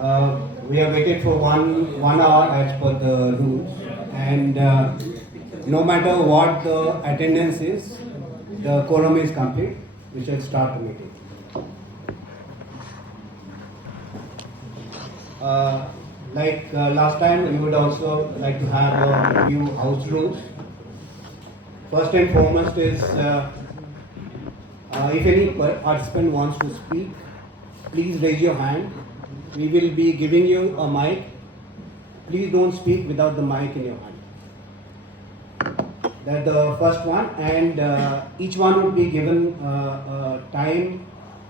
We have waited for one hour as per the rules, and no matter what the attendance is, the quorum is complete. We shall start the meeting. Like last time, we would also like to have a few house rules. First and foremost is if any participant wants to speak, please raise your hand. We will be giving you a mic. Please don't speak without the mic in your hand. That's the first one, and each one would be given a time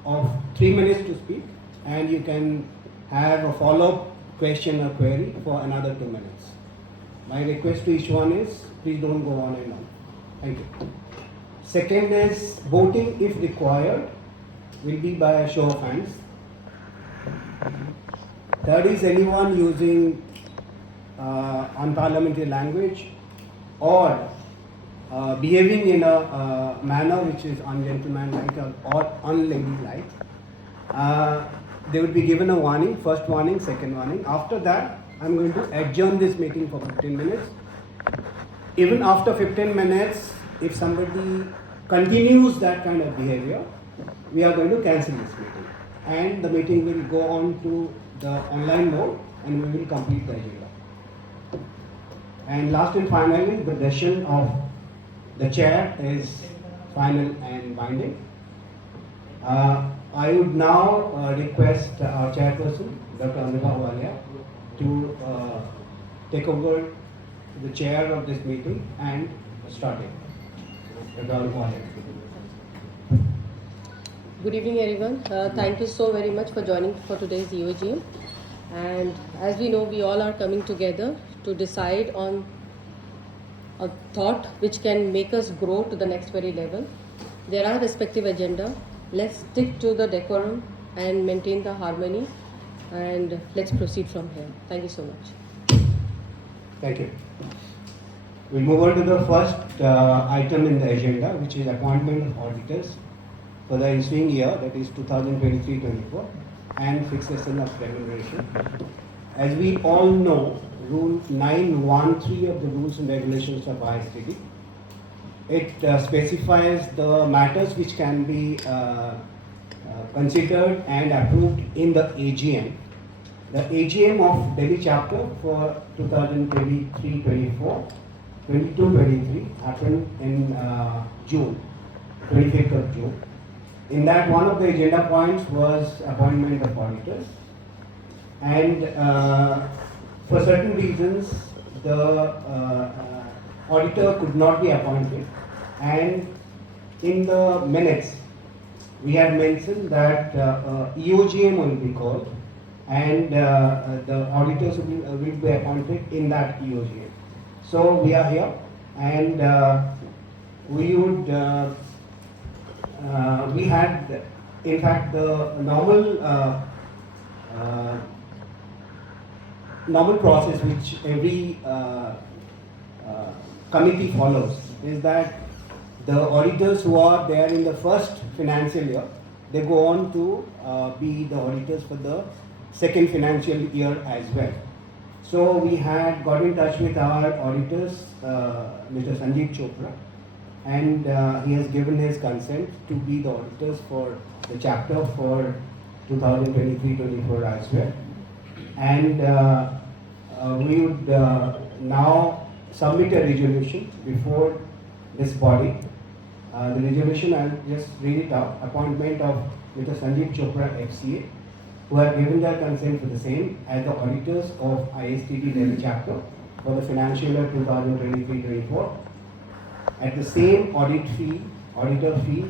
of 3 minutes to speak, and you can have a follow-up question or query for another 2 minutes. My request to each one is, please don't go on and on. Thank you. Second is, voting if required will be by a show of hands. Third is, anyone using unparliamentary language or behaving in a manner which is ungentlemanlike or unladylike, they would be given a warning, first warning, second warning. After that, I'm going to adjourn this meeting for 15 minutes. Even after 15 minutes, if somebody continues that kind of behavior, we are going to cancel this meeting. And the meeting will go on to the online mode, and we will complete the agenda. And last and finally, the decision of the chair is final and binding. I would now request our chairperson, Dr. Anubha Walia, to take over the chair of this meeting and start it. Dr. Anubha Walia. Good evening, everyone. Thank you so very much for joining for today's EOGM. And as we know, we all are coming together to decide on a thought which can make us grow to the next very level. There are respective agenda. Let's stick to the decorum and maintain the harmony, and let's proceed from here. Thank you so much. Thank you. We'll move on to the first item in the agenda, which is appointment of auditors for the ensuing year, that is 2023-24, and fixation of remuneration. As we all know, Rule 913 of the Rules and Regulations of ISTD, it specifies the matters which can be considered and approved in the AGM. The AGM of Delhi chapter for 2023-24, 22-23 happened in June, 25th of June. In that, one of the agenda points was appointment of auditors, and for certain reasons the auditor could not be appointed, and in the minutes we had mentioned that EOGM will be called, and the auditors will be appointed in that EOGM. So we are here, and we would we had, in fact, the normal process which every committee follows is that the auditors who are there in the first financial year, they go on to be the auditors for the second financial year as well. So we had got in touch with our auditors, Mr. Sanjeev Chopra, and he has given his consent to be the auditors for the chapter for 2023-24 as well. And we would now submit a resolution before this body. The resolution, I'll just read it out. Appointment of Mr. Sanjeev Chopra FCA, who have given their consent for the same as the auditors of ISTD Delhi chapter for the financial year 2023-24 at the same auditor fee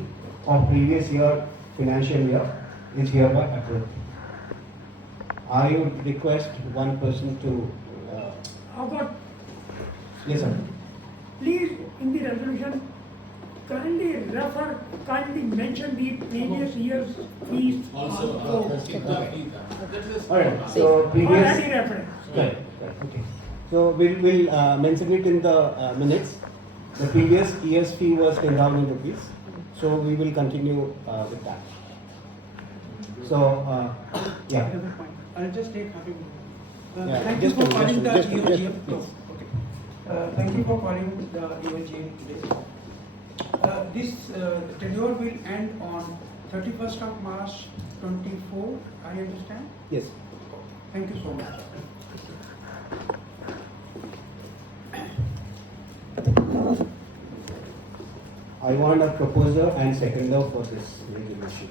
of previous year financial year is hereby approved. I would request one person to. How about, Yes, sir. please, in the resolution, kindly mention the previous year's fees. Also, All right. So previous. Already reference. Correct. Okay. So we'll mention it in the minutes. The previous year's fee was 10,000 rupees. So we will continue with that. So yeah. I'll just take half a minute. Yeah, Thank you just for a- calling the just a- EOGM. please. Okay. Thank you for calling the EOGM today. This tenure will end on 31st of March 24, I understand. Yes. Thank you so much. I want a proposer and seconder for this resolution.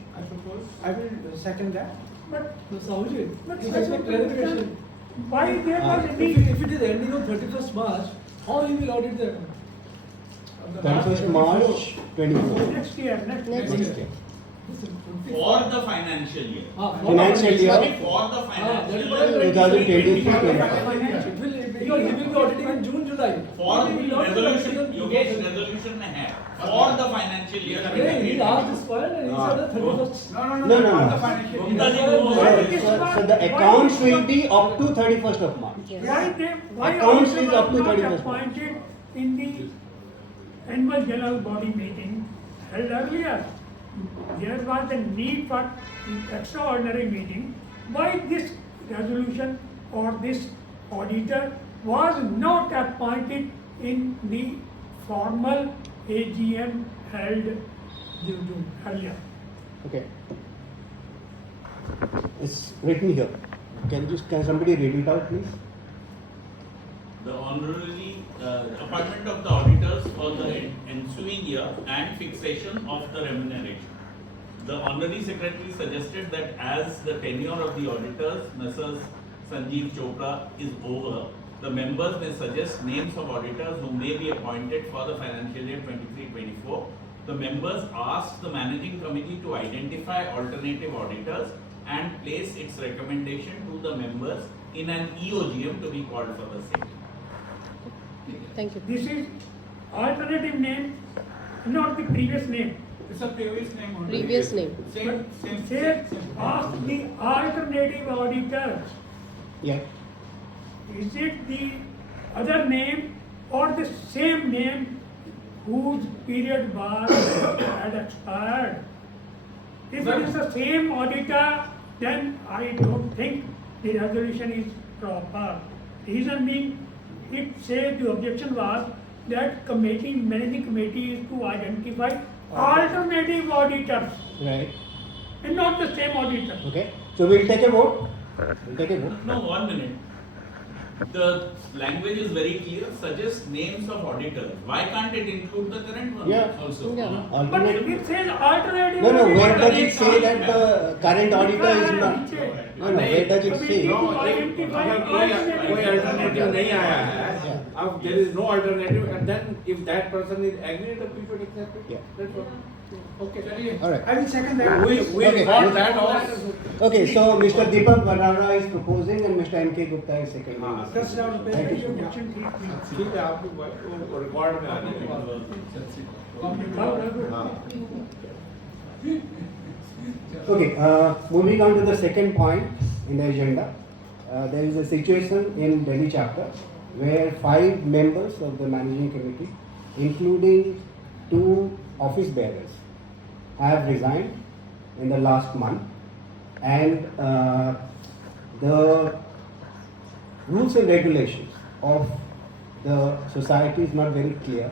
I will second that. But, Saujit, but just a clarification. why there was If any, if it is ending on 31st March, how you will audit the account? Of the 31st March 24. next year, next Next year. Next year. For the financial year. Financial year. For the financial that is year. what I'm 2023. It will, because he will be auditing in June, July. For He will not be resolution, auditing in- Yogesh, resolution में है. For the financial year. Again, he asked this point and he said the 31st. No. For the financial year. Gupta ji, So the accounts will be up to 31st of March. Yes. Why Accounts also is up to was not 31st. appointed in the annual general body meeting held earlier? There was the need for extraordinary meeting. Why this resolution or this auditor was not appointed in the formal AGM held June earlier? Okay. It's written here. Can somebody read it out, please? The honorary appointment of the auditors for the ensuing year and fixation of the remuneration. The honorary secretary suggested that as the tenure of the auditors, Messrs. Sanjeev Chopra, is over, the members may suggest names of auditors who may be appointed for the financial year 23-24. The members asked the managing committee to identify alternative auditors and place its recommendation to the members in an EOGM to be called for the same. Thank you. This is alternative name, not the previous name. It's a previous name only. Previous name. Same, It says, ask the alternative auditors. Yeah. Is it the other name or the same name whose period was had expired? If it is the same auditor, then I don't think the resolution is proper. Reason being, it says the objection was that managing committee is to identify alternative auditors Right. and not the same auditor. Okay. So we'll take a vote. We'll take a vote. No, 1 minute. The language is very clear, suggest names of auditors. Why can't it include the current one Yeah. also? Yeah. No? But Alternative. it says alternative. No, where auditor. does it say that the current auditor is not? No, where does it say? कोई alternative नहीं आया है अब there is no alternative and then if that person is agree the people should accept it Yeah. That's all okay चलिए All right. I will second that. we Okay. got that also. Okay, so Mr. Deepak Varara is proposing and Mr. M.K. Gupta is seconding. हाँ, this. 10,000 रुपए Thank की you so much. objection थी। ठीक है आपको record में आ जाएगा हाँ Okay, moving on to the second point in the agenda. There is a situation in Delhi chapter where 5 members of the managing committee, including 2 office bearers, have resigned in the last month, and the rules and regulations of the society is not very clear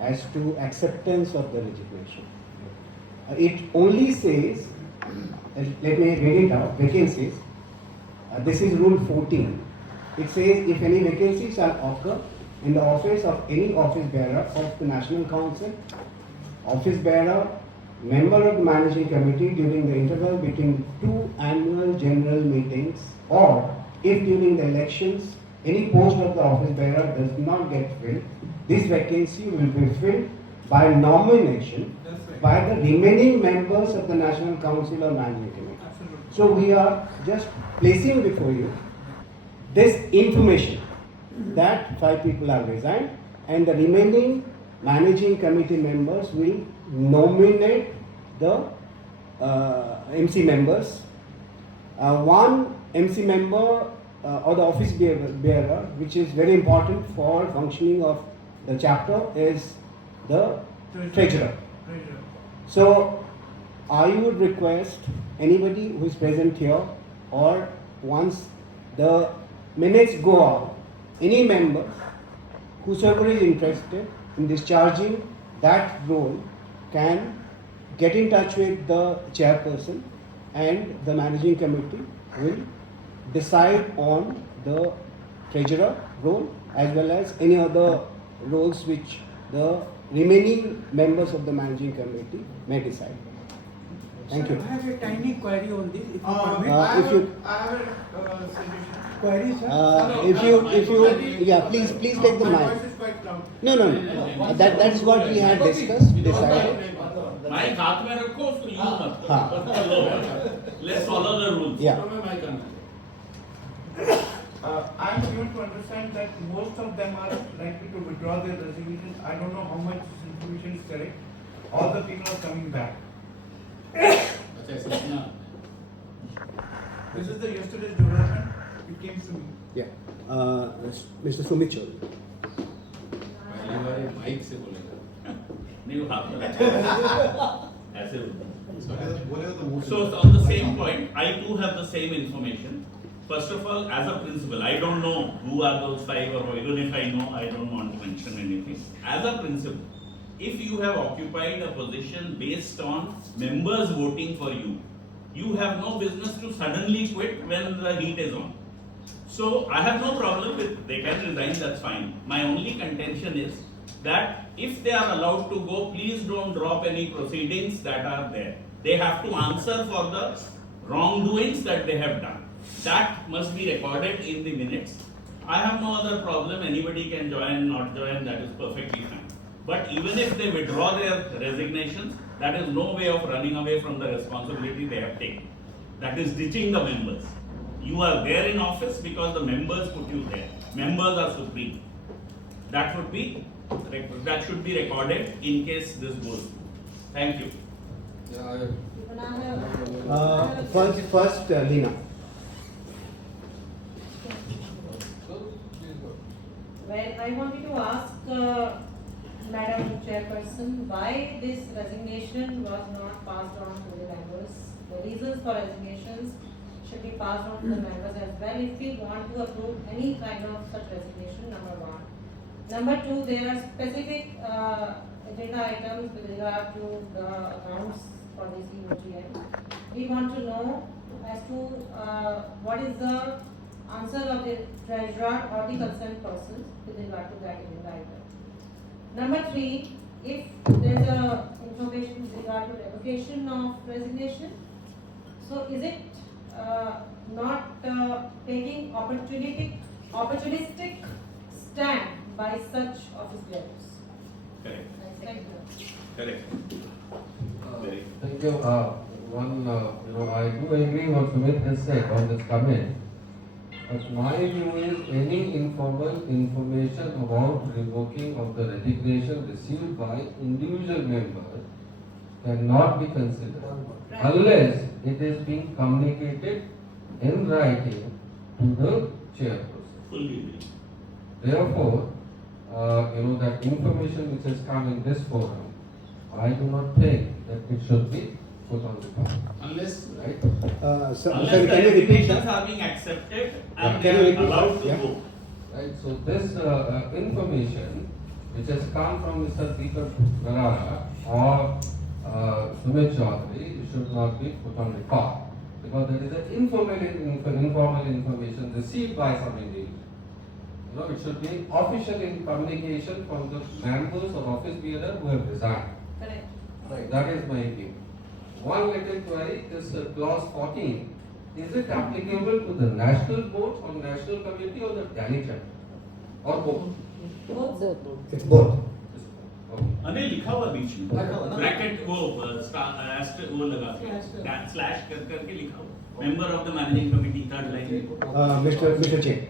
as to acceptance of the resignation. It only says, let me read it out, vacancies. This is rule 14. It says if any vacancy shall occur in the office of any office bearer of the National Council, office bearer, member of the managing committee during the interval between 2 annual general meetings, or if during the elections any post of the office bearer does not get filled, this vacancy will be filled by nomination by the remaining members of the National Council or Managing Committee. So we are just placing before you this information that 5 people have resigned and the remaining Managing Committee members will nominate the MC members. One MC member or the office bearer, which is very important for functioning of the chapter, is the treasurer. So I would request anybody who is present here or once the minutes go out, any member, whosoever is interested in discharging that role, can get in touch with the chairperson, and the managing committee will decide on the treasurer role as well as any other roles which the remaining members of the managing committee may decide. Thank Sir, you. I have a tiny query on this, if you permit. If you- I have a suggestion. Query, sir? If you, yeah, please take the My mic. voice is quite loud. No. That's what we had discussed, decided. Mic हाथ में रखो, उसको use मत करो। हाँ। बस चलो। Let's follow the rules. Yeah. I am given to understand that most of them are likely to withdraw their resignation. I don't know how much this information is correct. All the people are coming back. अच्छा ऐसा ना। This is the yesterday's development. It came to me. Yeah. Mr. Sumit Chaudhary. पहली बार ये mic से बोलेगा। नहीं वो हाथ में रखा। ऐसे बोलता। So on the same point, I too have the same information. First of all, as a principal, I don't know who are those five, or even if I know, I don't want to mention anything. As a principal, if you have occupied a position based on members voting for you, you have no business to suddenly quit when the heat is on. So I have no problem with, they can resign, that's fine. My only contention is that if they are allowed to go, please don't drop any proceedings that are there. They have to answer for the wrongdoings that they have done. That must be recorded in the minutes. I have no other problem, anybody can join, not join, that is perfectly fine. But even if they withdraw their resignations, that is no way of running away from the responsibility they have taken. That is ditching the members. You are there in office because the members put you there. Members are supreme. That should be recorded in case this goes through. Thank you. First, Lina. Well, I wanted to ask Madam Chairperson why this resignation was not passed on to the members. The reasons for resignations should be passed on to the members as well if we want to approve any kind of such resignation, number one. Number two, there are specific agenda items with regard to the accounts for this EOGM. We want to know as to what is the answer of the treasurer or the concerned persons with regard to that agenda item. Number three, if there is a information with regard to revocation of resignation, so is it not taking opportunistic stand by such office bearers? Correct. Thank you. Correct. Very. Thank you. I do agree what Sumit has said on this comment. But my view is any informal information about revoking of the resignation received by individual member cannot be considered unless it is being communicated in writing to the chairperson. Fully agree. Therefore, that information which has come in this forum, I do not think that it should be put on the top. Unless Right? Unless Sorry, the can you repeat resignations that? are being accepted Yeah, and can they you are repeat allowed that? to Yeah. go. Right, so this information which has come from Mr. Deepak Garara or Sumit Chaudhary should not be put on record because that is an informal information received by some individual. It should be official in communication from the members or office bearer who have resigned. Correct. Right, that is my view. One little query, this clause 14, is it applicable to the national board or national committee or the Delhi chapter? Or both? It's both. Okay. Anil लिखा हुआ बीच में हाँ। Bracket वो वो लगा K slash कर करके लिखा हुआ member of the managing committee third line Mr. Jain.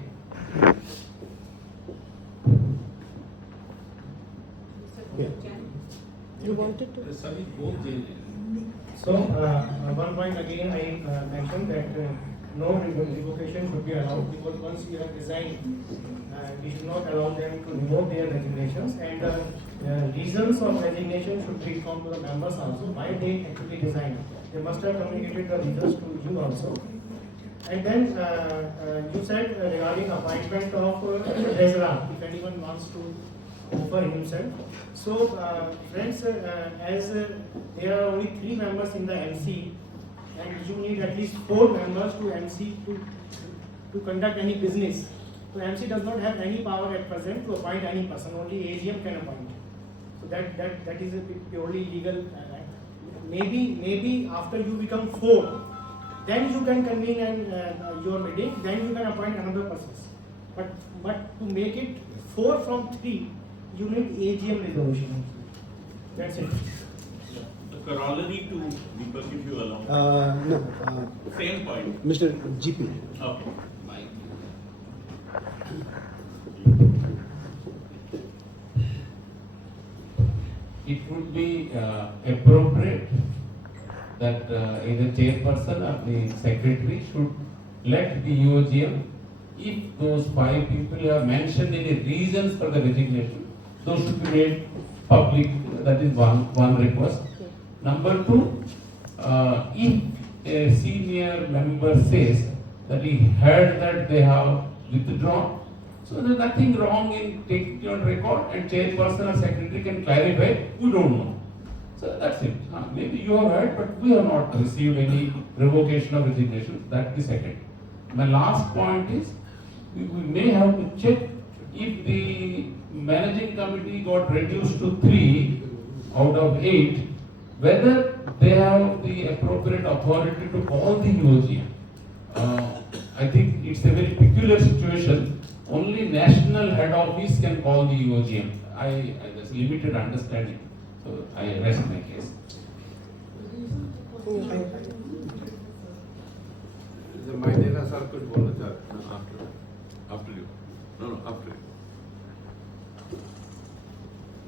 Yeah. You wanted to? सभी बोल दें So, one point again I mentioned that no revocation should be allowed because once you have resigned, we should not allow them to revoke their resignations, and reasons of resignation should be informed to the members also why they actually resigned. They must have communicated the reasons to you also. And then you said regarding appointment of treasurer, if anyone wants to offer himself. So friends, as there are only 3 members in the MC, and you need at least 4 members to MC to conduct any business. So MC does not have any power at present to appoint any person. Only AGM can appoint. So that is a purely legal act. Maybe after you become 4, then you can convene your meeting. Then you can appoint another person. But to make it 4 from 3, you need AGM resolution. That's it. The corollary to Deepak, if you allow. No, Same point. Mr. GP. Okay. It would be appropriate that either chairperson or the secretary should let the EOGM, if those 5 people have mentioned any reasons for the resignation, those should be made public. That is one request. Number 2, if a senior member says that he heard that they have withdrawn, so there's nothing wrong in taking it on record, and chairperson or secretary can clarify. We don't know. So that's it. Maybe you have heard, but we have not received any revocation of resignation. That's the second. My last point is, we may have to check if the managing committee got reduced to 3 out of 8, whether they have the appropriate authority to call the EOGM. I think it's a very peculiar situation. Only national head office can call the EOGM. I there's limited understanding, so I rest my case. Sir कुछ बोलना चाहते हैं after you. No, after you.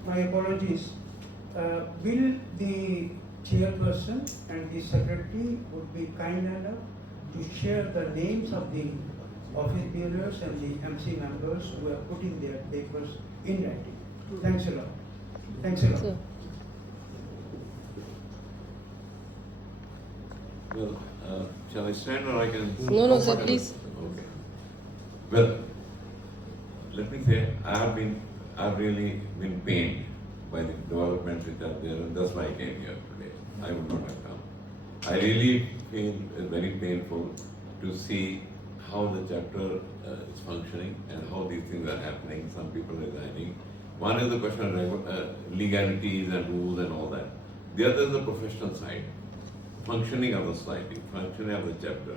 My apologies. Will the chairperson and the secretary would be kind enough to share the names of the office bearers and the MC members who have put in their papers in writing? Thanks a lot. Thanks a lot. Sir. Well, shall I stand or I can? No, sir, please. Okay. Well, let me say, I've really been pained by the developments which are there, and that's why I came here today. I would not have come. I really feel very painful to see how the chapter is functioning and how these things are happening. Some people resigning. One is the question of legalities and rules and all that. The other is the professional side, functioning of the society, functioning of the chapter.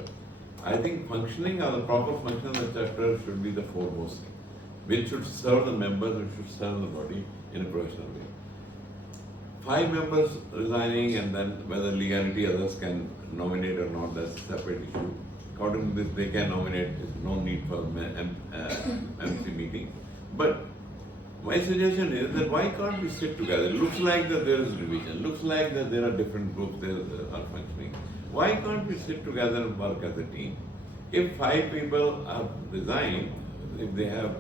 I think functioning or the proper function of the chapter should be the foremost thing, which should serve the members, which should serve the body in a professional way. 5 members resigning, and then whether legality others can nominate or not, that's a separate issue. According to this, they can nominate, there's no need for MC meeting. But my suggestion is that why can't we sit together? It looks like that there is division, looks like that there are different groups that are functioning. Why can't we sit together and work as a team? If 5 people have resigned, if they have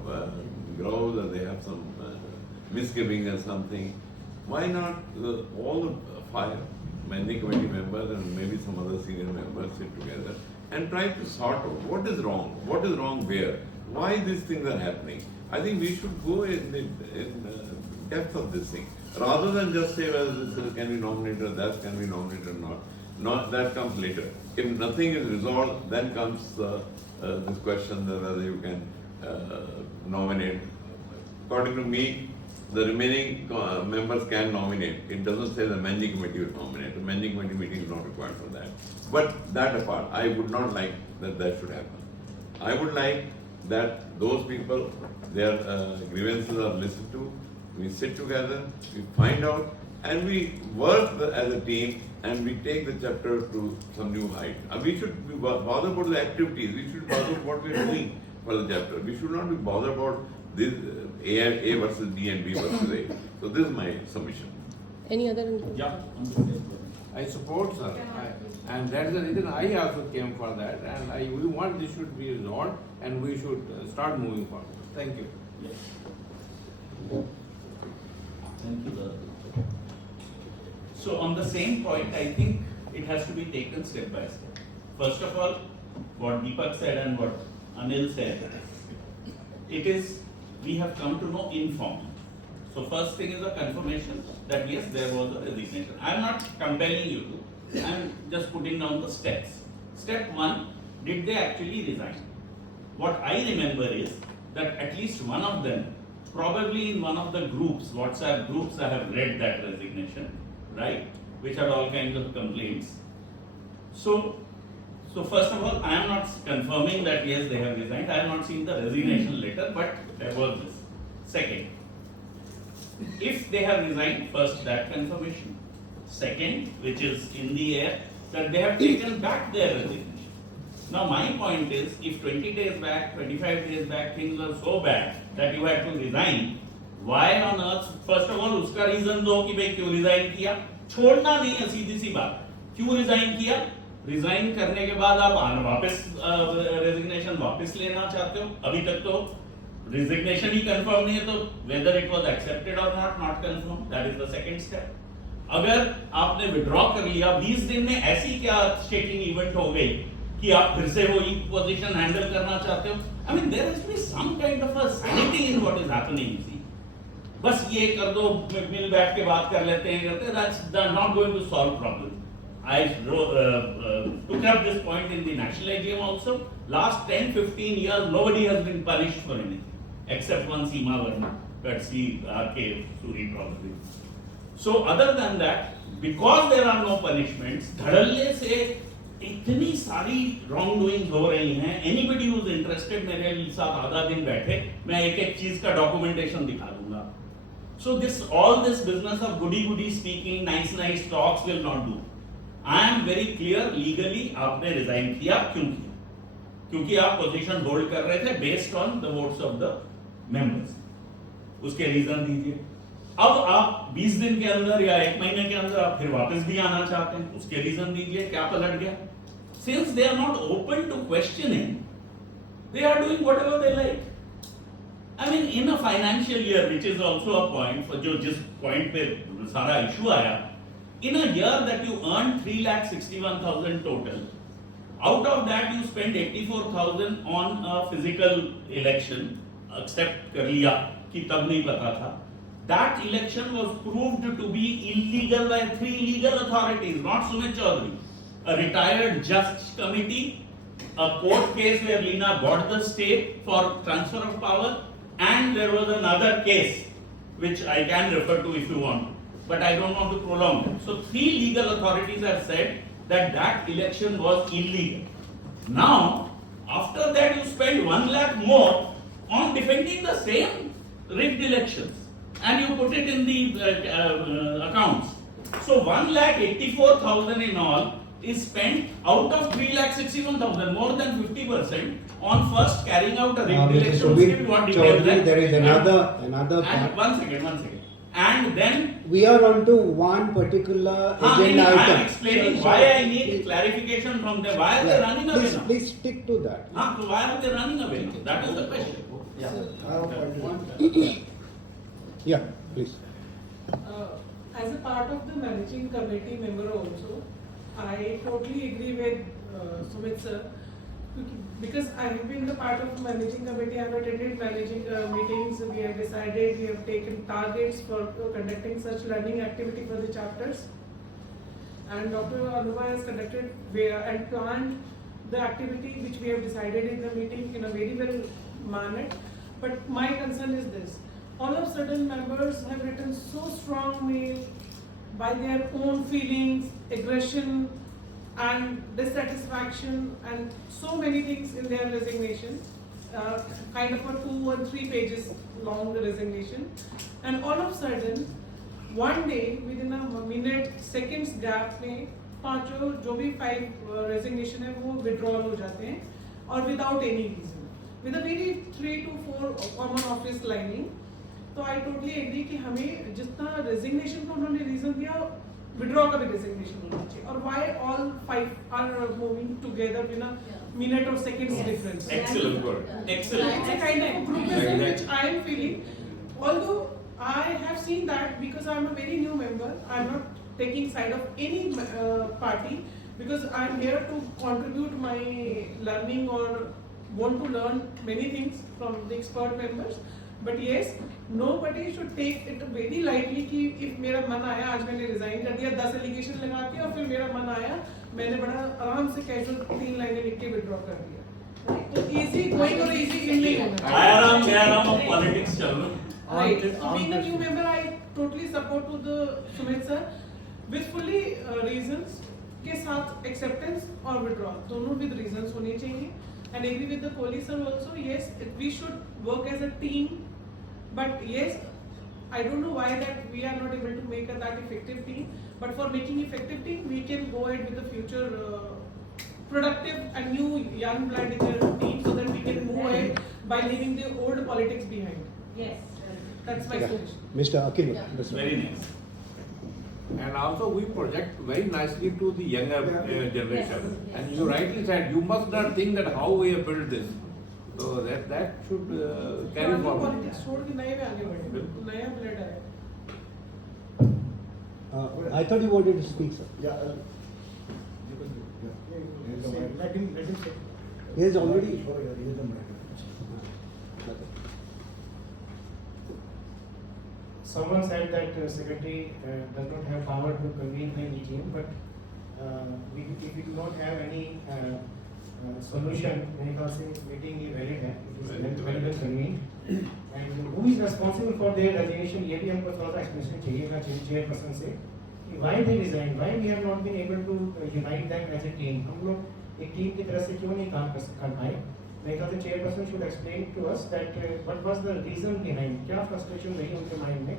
grows or they have some misgivings or something, why not all the 5 managing committee members and maybe some other senior members sit together and try to sort out what is wrong where, why these things are happening. I think we should go in depth of this thing, rather than just say, well, this can be nominated or that can be nominated or not. Not that comes later. If nothing is resolved, then comes this question that whether you can nominate. According to me, the remaining members can nominate. It doesn't say the managing committee will nominate. The managing committee meeting is not required for that. But that apart, I would not like that should happen. I would like that those people, their grievances are listened to, we sit together, we find out, and we work as a team, and we take the chapter to some new height. We should be bothered about the activities, we should bother about what we are doing for the chapter. We should not be bothered about this A versus B and B versus A. So this is my submission. Any other input? Yeah. I support, sir. And that's the reason I also came for that. And we want this should be resolved and we should start moving forward. Thank you. Yes. Thank you. So on the same point, I think it has to be taken step by step. First of all, what Deepak said and what Anil said, it is, we have come to know informally. So first thing is a confirmation that yes, there was a resignation. I am not compelling you to, I am just putting down the steps. Step 1, did they actually resign? What I remember is that at least one of them, probably in one of the groups, WhatsApp groups, I have read that resignation, right? Which had all kinds of complaints. So first of all, I am not confirming that yes, they have resigned. I have not seen the resignation letter, but there was this. Second, if they have resigned, first that confirmation. Second, which is in the air, that they have taken back their resignation. Now my point is, if 20 days back, 25 days back, things were so bad that you had to resign, why on earth, first of all, उसका reason दो कि भाई क्यों resign किया? छोड़ना नहीं है, सीधी सी बात. क्यों resign किया? Resign करने के बाद आप वापस resignation वापस लेना चाहते हो? अभी तक तो resignation ही confirm नहीं है, तो whether it was accepted or not confirmed. That is the second step. अगर आपने withdraw कर लिया, 20 दिन में ऐसी क्या shaking event हो गई कि आप फिर से वही पोजीशन हैंडल करना चाहते हो? I mean, there has to be some kind of a sanity in what is happening. You see, बस ये कर दो, मिल बैठ के बात कर लेते हैं, करते हैं. That's not going to solve problem. I took up this point in the national EOGM also. Last 10-15 years, nobody has been punished for anything except one Seema Verma, Patsy, RK, Suri probably. So other than that, because there are no punishments, धड़ल्ले से इतनी सारी wrong doings हो रही हैं. Anybody who is interested मेरे साथ आधा दिन बैठे, मैं एक एक चीज का documentation दिखा दूंगा. So all this business of goody speaking, nice talks will not do. I am very clear legally आपने resign किया, क्यों किया? क्योंकि आप position hold कर रहे थे based on the votes of the members. उसके reason दीजिए. अब आप 20 दिन के अंदर या 1 महीने के अंदर आप फिर वापस भी आना चाहते हैं, उसके रीजन दीजिए, क्या पलट गया? Since they are not open to questioning, they are doing whatever they like. I mean, in a financial year, which is also a point for जो जिस point पे सारा issue आया, in a year that you earn 3,61,000 total, out of that you spend 84,000 on a physical election, accept कर लिया कि तब नहीं पता था. That election was proved to be illegal by 3 legal authorities, not Sumit Chaudhary. A retired judge committee, a court case where Leena got the stay for transfer of power, and there was another case which I can refer to if you want, but I don't want to prolong it. So 3 legal authorities have said that that election was illegal. Now, after that you spend 1 lakh more on defending the same rigged elections, and you put it in the accounts. So 1,84,000 in all is spent out of 3,61,000, more than 50% on first carrying out a rigged election. There is another and part. One second. And then We are on to one particular agenda I item. am explaining why I need clarification from them. Why are they running away now? Please stick to that. So why are they running away now? That is the question. Yeah, please. As a part of the managing committee member also, I totally agree with Sumit sir, because I have been the part of managing committee. I have attended managing meetings. We have decided, we have taken targets for conducting such learning activity for the chapters, and Dr. Anuva has conducted and planned the activity which we have decided in the meeting in a very well manner. But my concern is this: all of a sudden members have written so strong mail by their own feelings, aggression and dissatisfaction and so many things in their resignation, kind of a 2 or 3 pages long resignation, and all of a sudden one day within a minute seconds gap में पांचों जो भी 5 resignation है वो withdrawal हो जाते हैं और without any reason, with a very 3 to 4 common office lining. तो I totally agree कि हमें जितना resignation को उन्होंने reason दिया, withdraw का भी resignation होना चाहिए. और why all 5 are moving together in a minute or seconds difference? Excellent word. Excellent. It's a kind of groupism which I am feeling. Although I have seen that because I am a very new member, I am not taking side of any party, because I'm here to contribute my learning or want to learn many things from the expert members. But yes, nobody should take it very lightly कि if मेरा मन आया आज मैंने resign कर दिया 10 allegation लगा के और फिर मेरा मन आया मैंने बड़ा आराम से कैजुअल 3 लाइनें लिख के withdraw कर दिया. तो easy going और easy in नहीं होना. आराम of politics चल रहा. Right. So being a new member, I totally support to the Sumit sir with fully reasons के साथ acceptance और withdrawal दोनों with reasons होने चाहिए. And agree with the Kohli sir also. Yes, we should work as a team. But yes, I don't know why that we are not able to make that effective team. But for making effective team, we can go ahead with the future productive and new young blood in the team so that we can move ahead by leaving the old politics behind. Yes. That's my suggestion. Mr. Akhil. Yeah. that's Very nice. And also we project very nicely to the younger generation. And you rightly said, you must not think that how we have built this. So that should carry पुरानी forward. politics छोड़ के नए में आगे बढ़े. नया blood आए. I thought you wanted to speak, sir. Yeah. Let him say. He is already. Someone said that secretary does not have power to convene the EGM, but if we do not have any solution, मेरे ख्याल से meeting ये valid है, it is very well convened. And who is responsible for their resignation? ये भी हमको थोड़ा सा explanation चाहिएगा chairperson से. Why they resigned? Why we have not been able to unite them as a team? हम लोग एक टीम की तरह से क्यों नहीं काम कर पाए? मेरे ख्याल से chairperson should explain to us that what was the reason behind? क्या frustration रही उनके mind में?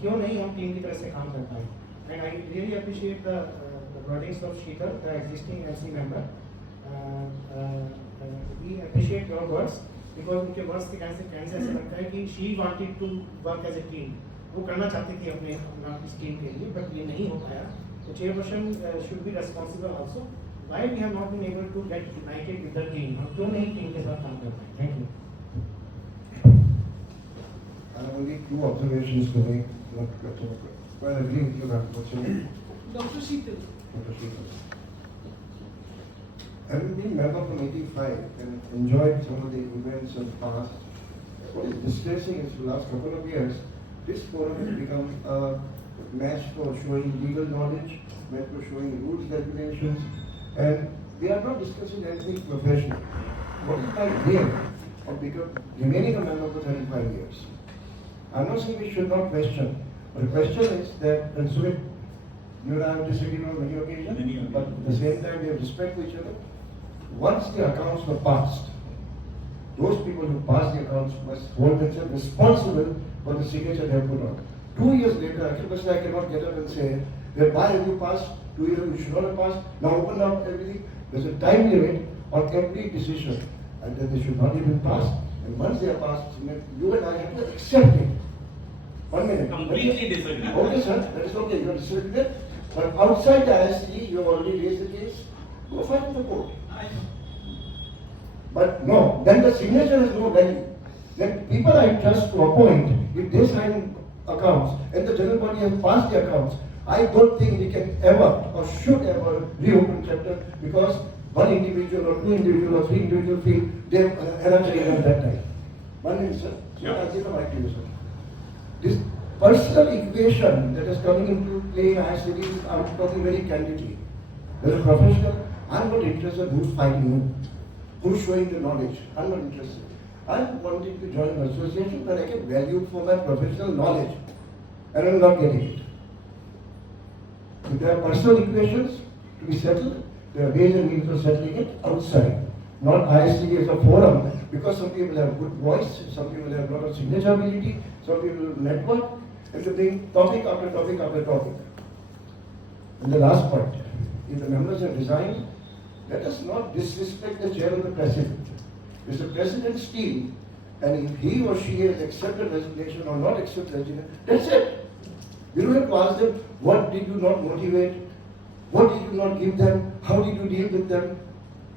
क्यों नहीं हम टीम की तरह से काम कर पाए? And I really appreciate the wordings of Sheetal, the existing MC member. We appreciate your words because उनके words के कहने से ऐसा लगता है कि she wanted to work as a team. वो करना चाहती थी अपने इस टीम के लिए, but ये नहीं हो पाया. तो chairperson should be responsible also. Why we have not been able to get united with the team? हम क्यों नहीं टीम के साथ काम कर पाए? Thank you. I have only two observations to make. Well, I agree with you, ma'am. What's your name? Dr. Sheetal. Dr. Sheetal. Having been member from 85 and enjoyed some of the events of the past, what is distressing is the last couple of years, this forum has become a match for showing legal knowledge, match for showing rules, regulations, and we are not discussing anything professional. What is my dream of remaining a member for 35 years? I'm not saying we should not question, but the question is that, and Sumit, you and I have disagreed on many occasions, but at the same time we have respect for each other. Once the accounts were passed, those people who passed the accounts must hold themselves responsible for the signature they have put on. 2 years later, I cannot get up and say, that why have you passed? 2 years you should not have passed. Now open up everything. There's a time limit on every decision, and then they should not even pass. And once they are passed, you and I have to accept it. 1 minute. Completely disagree. Okay, sir, that is okay. You are disagreed. But outside the ISTD, you have already raised the case. Go fight in the court. But no, then the signature has no value. Then people I trust to appoint, if they sign accounts and the general body has passed the accounts, I don't think we can ever or should ever reopen chapter because one individual or two individual or three individual feel they have energy at that time. 1 minute, sir. I'll give the mic to you, sir. This personal equation that is coming into play in ISTD, I'm talking very candidly. As a professional, I'm not interested in who's fighting who, who's showing the knowledge. I'm not interested. I'm wanting to join an association where I get valued for my professional knowledge, and I'm not getting it. If there are personal equations to be settled, there are ways and means of settling it outside, not ISTD as a forum, because some people have good voice, some people have a lot of signature ability, some people network, and they bring topic after topic after topic. And the last point, if the members have resigned, let us not disrespect the chair of the president. It's the president's team, and if he or she has accepted resignation or not accepted resignation, that's it. You don't have to ask them, what did you not motivate? What did you not give them? How did you deal with them?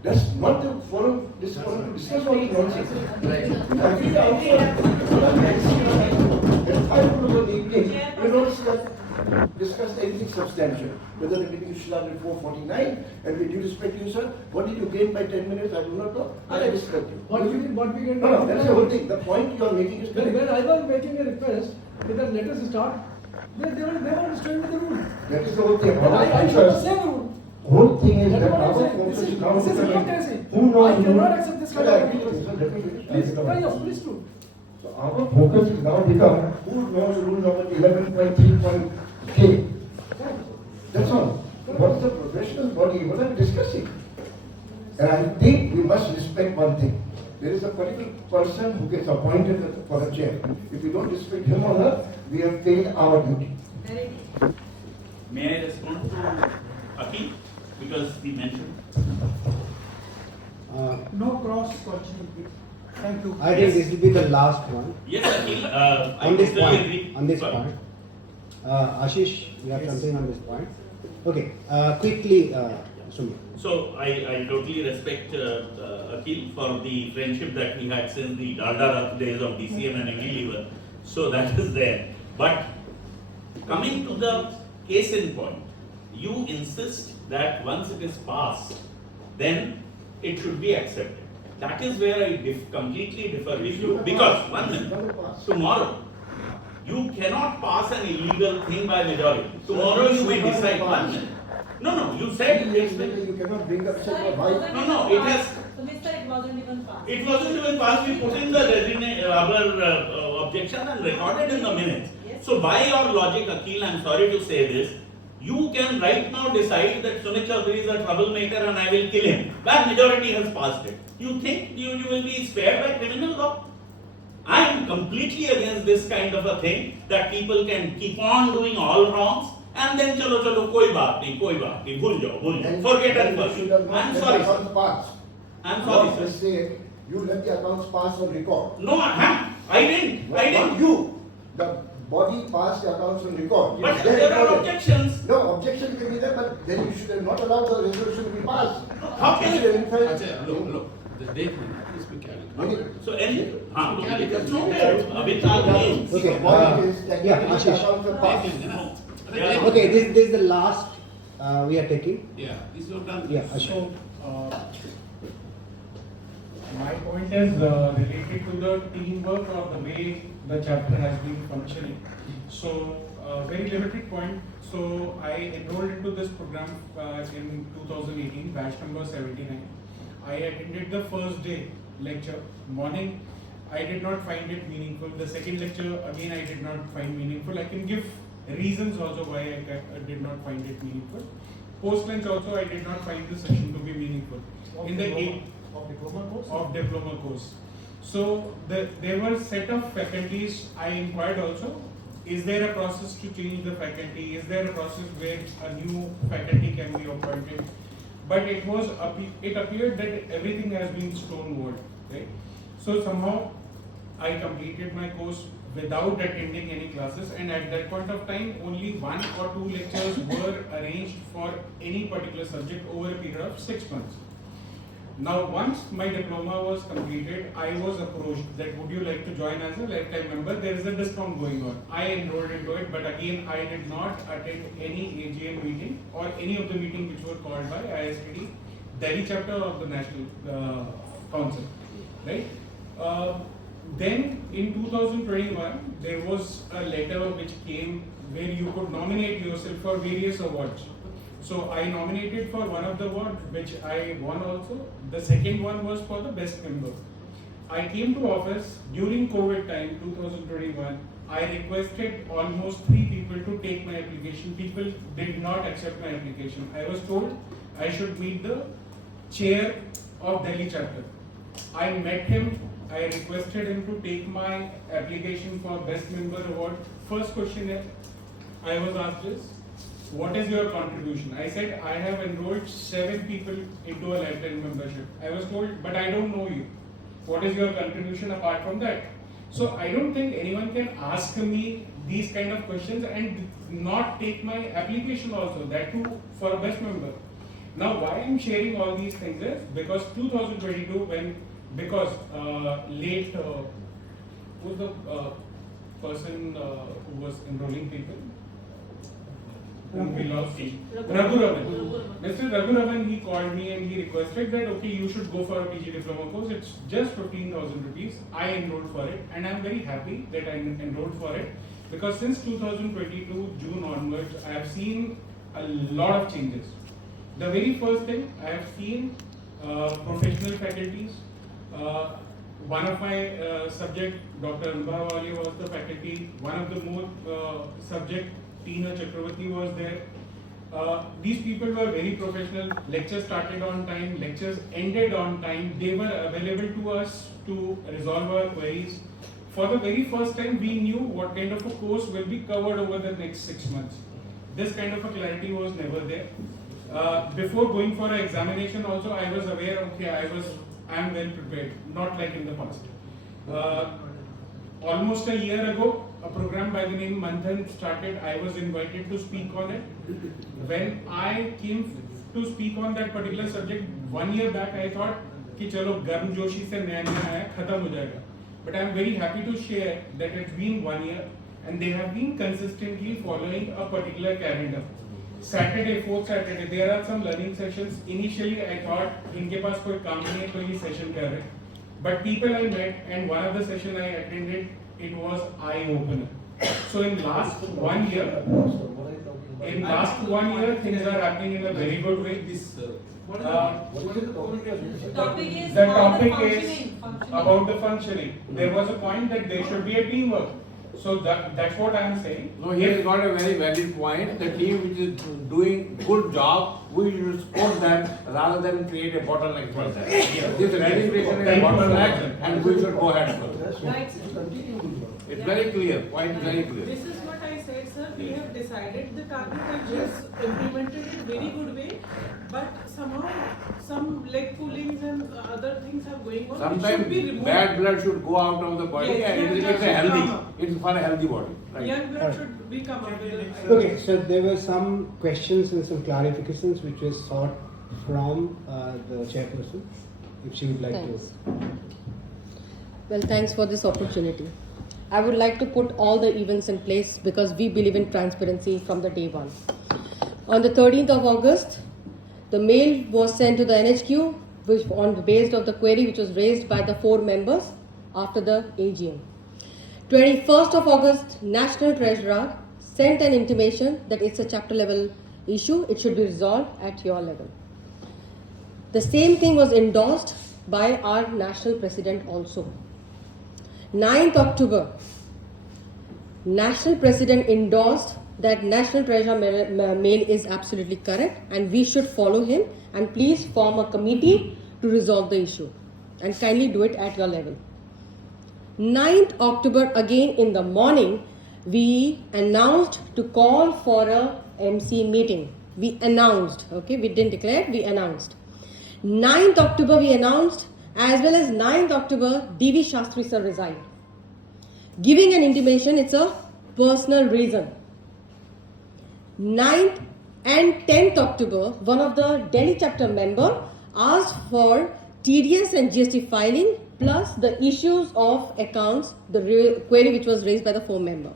That's not the forum, this forum to discuss all this nonsense. I think at 5 o'clock in the evening, you notice that discuss anything substantial. Whether the meeting should start at 4:49, and with due respect to you, sir, what did you gain by 10 minutes? I do not know, but I respect you. What we can No, that's the whole thing. The point you are making is correct. When I was making a request that let us start, they were destroying the rule. That is the whole thing. But I showed the same rule. Whole thing is That's that what I'm our saying. focus This is is now hypocrisy. who knows I who- cannot accept this kind Sir, I of agree with you, sir. Let me finish. Please, I yes, please do. So our focus is now become who knows rule number 11.3.k. That's all. What is the professional body? What are we discussing? And I think we must respect one thing. There is a particular person who gets appointed for a chair. If we don't respect him or her, we have failed our duty. May I respond to Akhil? Because he mentioned. No cross questioning. Thank you. I think this will be the last one. Yes, Akhil, I On this totally point, agree. on this Sorry. point. Ashish, you have Yes. something on this point? Okay, quickly, Sumit. So I totally respect Akhil for the friendship that we had since the Dada days of DCM and Unilever. So that is there. But coming to the case in point, you insist that once it is passed, then it should be accepted. That is where I completely differ with you. Because, one minute, tomorrow, you cannot pass an illegal thing by majority. Tomorrow you may decide, one minute. No, you said it's You cannot bring up such Sir, a it why. wasn't No, even it has. passed. So, Mr. It wasn't even passed. It wasn't even passed, we put in the our objection and recorded in the minutes. Yes. So by your logic, Akhil, I'm sorry to say this, you can right now decide that Sumit Chaudhary is a troublemaker and I will kill him. But majority has passed it. You think you will be spared by criminal law? I am completely against this kind of a thing, that people can keep on doing all wrongs and then chalo koi baat nahi, bhul jao, forget and forget. I'm sorry, sir. I'm sorry, sir. Just say you let the accounts pass on record. No, I didn't. Not you. The body passed the accounts on record. But Then there are recorded. objections. No, objection can be there, but then you should have not allowed the resolution to be passed. How can You you? should have, in fact, Look, the date is mechanical. So any, it's not Okay. there. With our names. Okay, The body is technically yeah, the Ashish. accounts are passed. Yeah. Okay, this is the last we are taking. Yeah, this is not done. Yeah, Ashish. So, my point is related to the teamwork or the way the chapter has been functioning. So, very limited point. So, I enrolled into this program in 2018, batch number 79. I attended the first day lecture, morning. I did not find it meaningful. The second lecture, again, I did not find meaningful. I can give reasons also why I did not find it meaningful. Post lunch also, I did not find the session to be meaningful. In the diploma course. So there were set of faculties I inquired also. Is there a process to change the faculty? Is there a process where a new faculty can be appointed? But it appeared that everything has been stonewalled, right? So somehow I completed my course without attending any classes, and at that point of time only 1 or 2 lectures were arranged for any particular subject over a period of 6 months. Now once my diploma was completed, I was approached that would you like to join as a lifetime member? There is a discount going on. I enrolled into it, but again I did not attend any AGM meeting or any of the meetings which were called by ISTD, Delhi chapter of the National Council, right? Then in 2021, there was a letter which came where you could nominate yourself for various awards. So I nominated for one of the awards, which I won also. The second one was for the best member. I came to office during COVID time, 2021. I requested almost 3 people to take my application. People did not accept my application. I was told I should meet the chair of Delhi chapter. I met him. I requested him to take my application for best member award. First question I was asked is, what is your contribution? I said, I have enrolled 7 people into a lifetime membership. I was told, but I don't know you. What is your contribution apart from that? So I don't think anyone can ask me these kind of questions and not take my application also, that too for a best member. Now why I'm sharing all these things is because 2022 because late, who was the person who was enrolling people? whom we lost. Raghuravan. Mr. Raghuravan, he called me and he requested that, okay, you should go for a PG diploma course. It's just 15,000 rupees. I enrolled for it and I'm very happy that I enrolled for it because since 2022 June onwards, I have seen a lot of changes. The very first thing I have seen professional faculties. One of my subject, Dr. Anubhav Ali was the faculty. One of the more subject, Tina Chakravarti was there. These people were very professional. Lectures started on time, lectures ended on time. They were available to us to resolve our queries. For the very first time, we knew what kind of a course will be covered over the next 6 months. This kind of a clarity was never there. Before going for an examination also, I was aware, okay, I am well prepared, not like in the past. Almost a year ago, a program by the name Manthan started. I was invited to speak on it. When I came to speak on that particular subject 1 year back, I thought कि चलो गर्म जोशी से नया आया खत्म हो जाएगा. But I am very happy to share that it's been 1 year and they have been consistently following a particular calendar. Saturday, fourth Saturday, there are some learning sessions. Initially, I thought इनके पास कोई काम नहीं है तो ये session कर रहे. But people I met and one of the session I attended, it was eye opener. So in last 1 year, things are happening in a very good way. The topic is about the functioning. There was a point that there should be a teamwork. So that's what I am saying. No, he has got a very valid point. The team which is doing good job, we should support them rather than create a bottleneck for them. This resignation is a bottleneck and we should go ahead first. Right. It's very clear, point very clear. This is what I said, sir. We have decided the target and just implemented it very good way, but somehow some leg pullings and other things are going on. Sometimes bad blood should go out of the body and it's for a healthy body. Right. Young blood should be come up with it. Okay, so there were some questions and some clarifications which was sought from the chairperson, if she would like Thanks. to. Well, thanks for this opportunity. I would like to put all the events in place because we believe in transparency from the day one. On the 13th of August, the mail was sent to the NHQ which based on the query which was raised by the 4 members after the AGM. 21st of August, National Treasurer sent an intimation that it's a chapter level issue, it should be resolved at your level. The same thing was endorsed by our national president also. 9th October, National President endorsed that National Treasurer mail is absolutely correct and we should follow him and please form a committee to resolve the issue and kindly do it at your level. 9th October again in the morning, we announced to call for a MC meeting. We announced, okay, we didn't declare, we announced. 9th October we announced, as well as 9th October, D.V. Shastri sir resigned. Giving an intimation, it's a personal reason. 9th and 10th October, one of the Delhi chapter member asked for TDS and GST filing plus the issues of accounts, the query which was raised by the 4 member.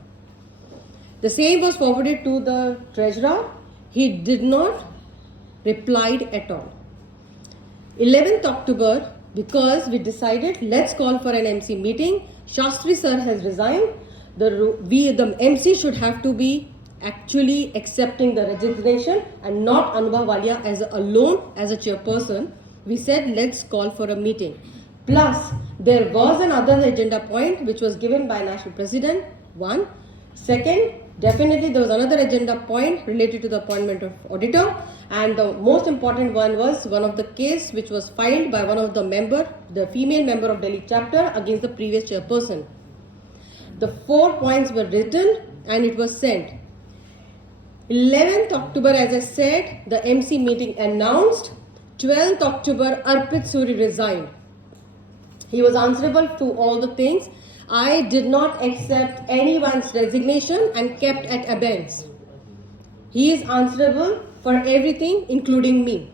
The same was forwarded to the treasurer. He did not reply at all. 11th October, because we decided let's call for an MC meeting. Shastri sir has resigned. The MC should have to be actually accepting the resignation and not Anubhav Walia as alone as a chairperson. We said let's call for a meeting. Plus, there was another agenda point which was given by National President. 1. Second, definitely there was another agenda point related to the appointment of auditor, and the most important one was one of the case which was filed by one of the member, the female member of Delhi chapter against the previous chairperson. The 4 points were written and it was sent. 11th October, as I said, the MC meeting announced. 12th October, Arpit Suri resigned. He was answerable to all the things. I did not accept anyone's resignation and kept at abeyance. He is answerable for everything, including me.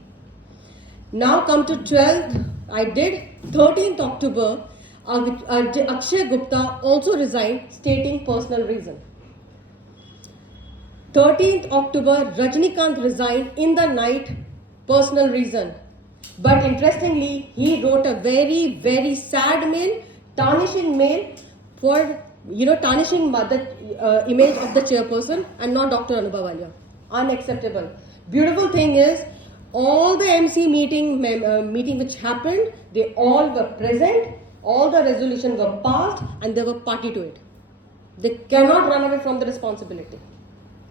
Now come to 12th, I did. 13th October, Akshay Gupta also resigned, stating personal reason. 13th October, Rajnikant resigned in the night, personal reason. But interestingly, he wrote a very, very sad mail, tarnishing mail for, tarnishing the image of the chairperson and not Dr. Anubha Walia. Unacceptable. Beautiful thing is, all the MC meeting which happened, they all were present, all the resolutions were passed, and they were party to it. They cannot run away from the responsibility.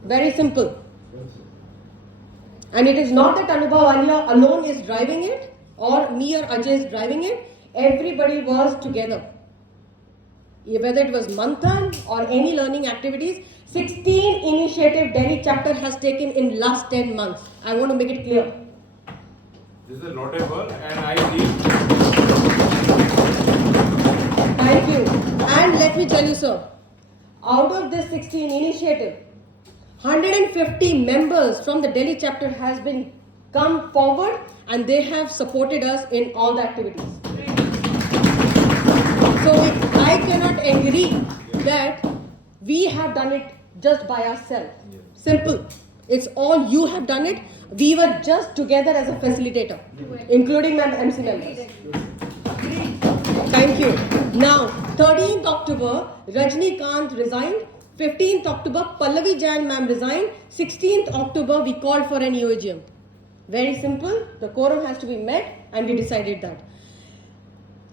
Very simple. And it is not that Anubha Walia alone is driving it, or me or Ajay is driving it. Everybody was together. Whether it was Manthan or any learning activities, 16 initiative Delhi chapter has taken in last 10 months. I want to make it clear. This is notable, and I think. Thank you. And let me tell you, sir, out of this 16 initiative, 150 members from the Delhi chapter has been come forward, and they have supported us in all the activities. So I cannot agree that we have done it just by ourselves. Simple. It's all you have done it. We were just together as a facilitator, including my MC members. Thank you. Now, 13th October, Rajnikant resigned. 15th October, Pallavi Jain ma'am resigned. 16th October, we called for an EOGM. Very simple. The quorum has to be met, and we decided that.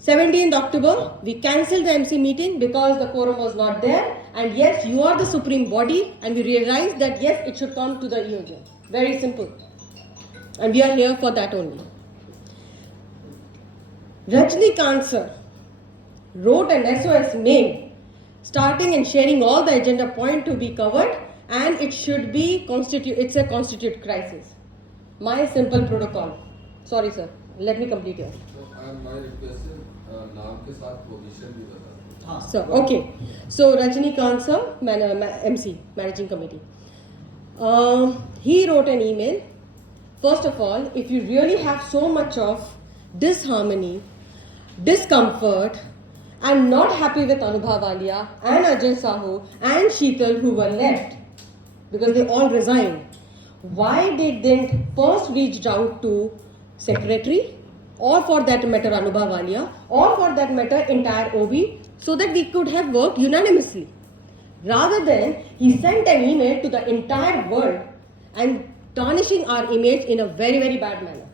17th October, we cancelled the MC meeting because the quorum was not there. And yes, you are the supreme body, and we realized that yes, it should come to the EOGM. Very simple. And we are here for that only. Rajnikant sir wrote an SOS mail starting and sharing all the agenda point to be covered, and it should be it's a constitute crisis. My simple protocol. Sorry sir, let me complete here. So I am my request is नाम के साथ position भी बता. So okay. So Rajnikant sir, MC, Managing Committee. He wrote an email. First of all, if you really have so much of disharmony, discomfort, and not happy with Anubha Walia and Ajay Sahu and Sheetal who were left, because they all resigned, why did they first reach out to secretary, or for that matter Anubha Walia, or for that matter entire OB, so that we could have worked unanimously? Rather than he sent an email to the entire world and tarnishing our image in a very, very bad manner.